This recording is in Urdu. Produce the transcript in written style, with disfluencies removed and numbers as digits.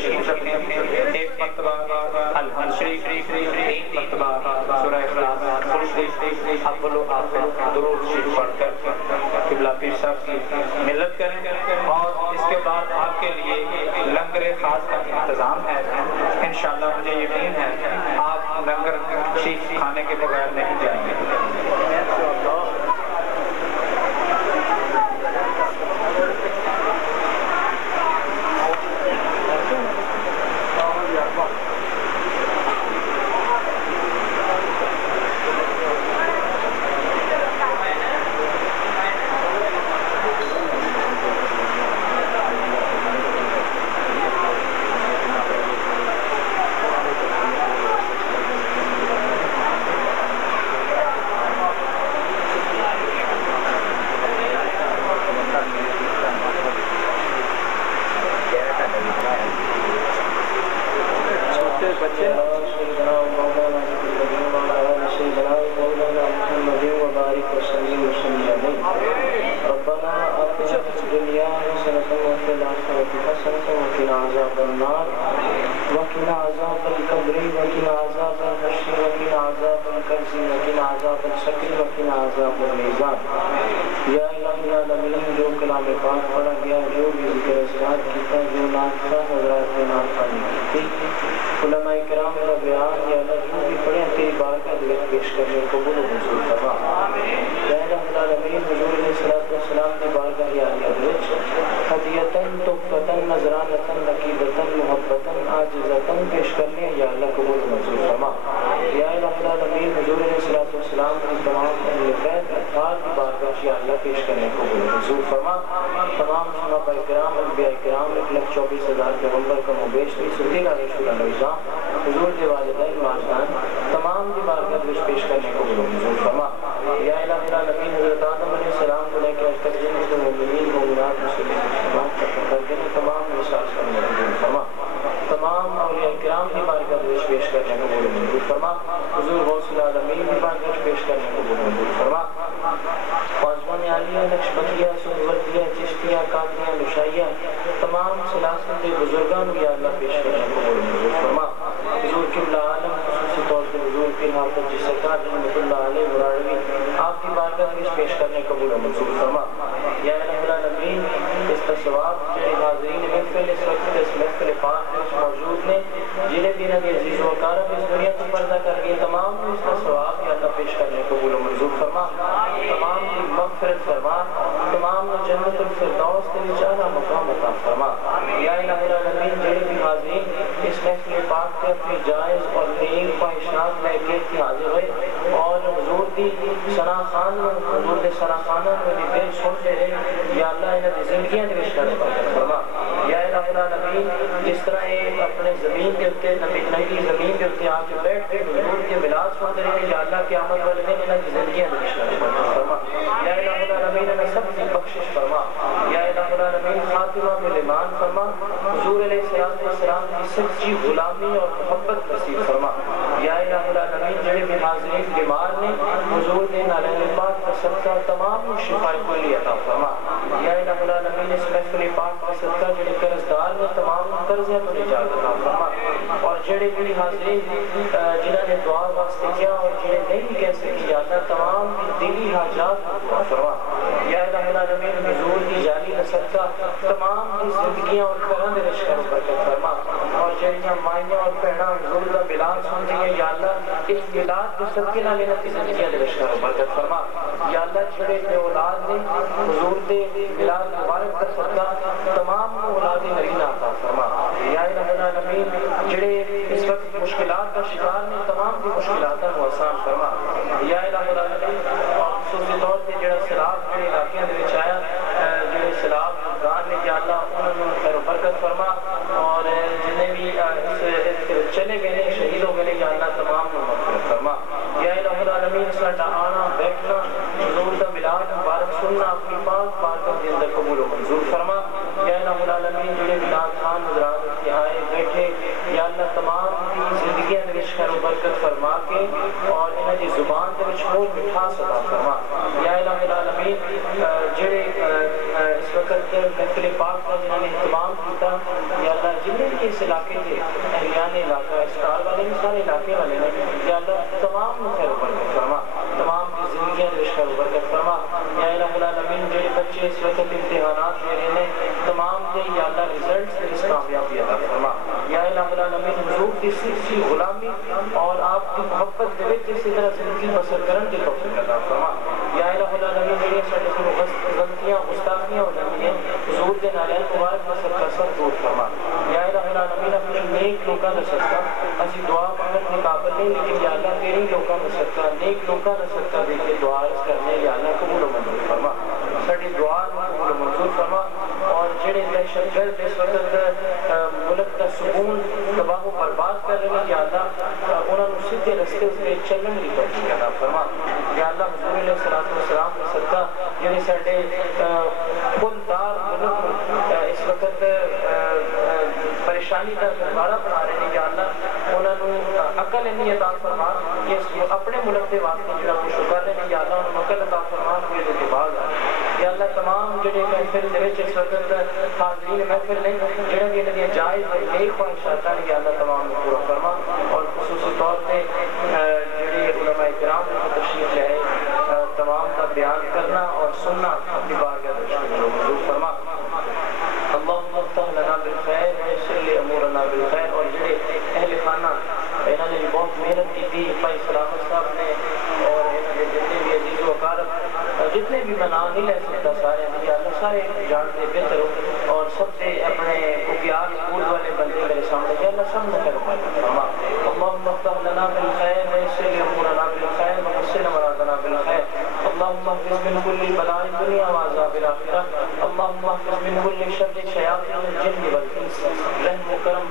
تشریف رکھیں. ایک مرتبہ الحمد شریف، ایک مرتبہ سورہ اخلاص فل شریف اول و آخر درود شریف پڑھ کر قبلہ پیر صاحب کی ملت کریں. اور اس کے بعد آپ کے لیے لنگر خاص کا انتظام ہے. انشاءاللہ مجھے یقین ہے آپ لنگر شریف کھانے کے بغیر نہیں جائیں گے. اس وقت محفل پاک کا جنہوں نے اہتمام کیا یا اللہ جنہیں بھی اس علاقے علاقے کے اہلیان علاقہ اسٹار والے بھی سارے علاقے والے ہیں یا اللہ تمام خیر و برکت فرما تمام کی زندگیاں خیر و برکت فرما یا الہ العالمین جو بچے اس وقت امتحانات دے رہے ہیں تمام کے یا اللہ رزلٹس میں اس کامیابی عطا فرما یا الہ العالمین حضور کی سچی غلامی اور آپ کی محبت دے وچ اسی طرح زندگی بسر کرن دی توفیق عطا فرما یا الہ العالمین جڑی ساڈے کو غلطیاں گستاخیاں ہو جاتی ہیں حضور دے نالے مبارک کا صدقہ سب دور فرما یا الہ العالمین اپنے نیک لوکاں دا صدقہ اسی دعا مانگنے کے قابل نہیں لیکن یا اللہ تیری لوکاں دا صدقہ نیک لوکاں دا صدقہ دے کے دعا عرض کرنے یا اللہ قبول و منظور فرما ساڈی دعا قبول و منظور فرما اور جڑے دہشت گرد اس وقت ملک کا سکون تباہ و برباد کر رہے ہیں یا اللہ انہوں نے سیدھے رستے سے چلنے کی توفیق عطا فرما یا اللہ حضور علیہ الصلوۃ والسلام کا صدقہ جڑے ساڈے خوددار ملک اس وقت پریشانی کا گھرواڑا بنا رہے ہیں یا اللہ انہوں نے عقل انی عطا فرما کہ اپنے ملک کے واسطے جڑا کچھ کر رہے ہیں یا اللہ انہوں نے عقل عطا فرما کہ دے بعد یا اللہ تمام جڑے محفل دے وچ اس وقت حاضرین محفل نے جڑے بھی انہاں دی جائز اور نیک خواہشات ہیں یا اللہ تمام کو پورا فرما اور خصوصی طور پہ جڑے علماء کرام کو تشریف لے تمام کا بیان کرنا اور سننا اپنی بارگاہ میں منظور فرما اللهم افتح لنا بالخير ويسر لي امورنا بالخير اور جڑے اہل خانہ انہوں نے بہت محنت کی تھی بھائی سلامت صاحب نے اور انہوں نے جتنے بھی عزیز و اقارب جتنے بھی بنا نہیں لے سکتا سارے یا اللہ سارے جانتے بہتر ہو اور سب سے اپنے کفیار اسکول والے بندے میرے سامنے یا اللہ سب نے فرما اللهم افتح لنا بالخير ويسر لي امورنا بالخير وحسن مرادنا بالخير اللهم احفظ من كل بلاء الدنيا وعذاب الاخره اللهم احفظ من كل شر شياطين الجن والانس رحم و کرم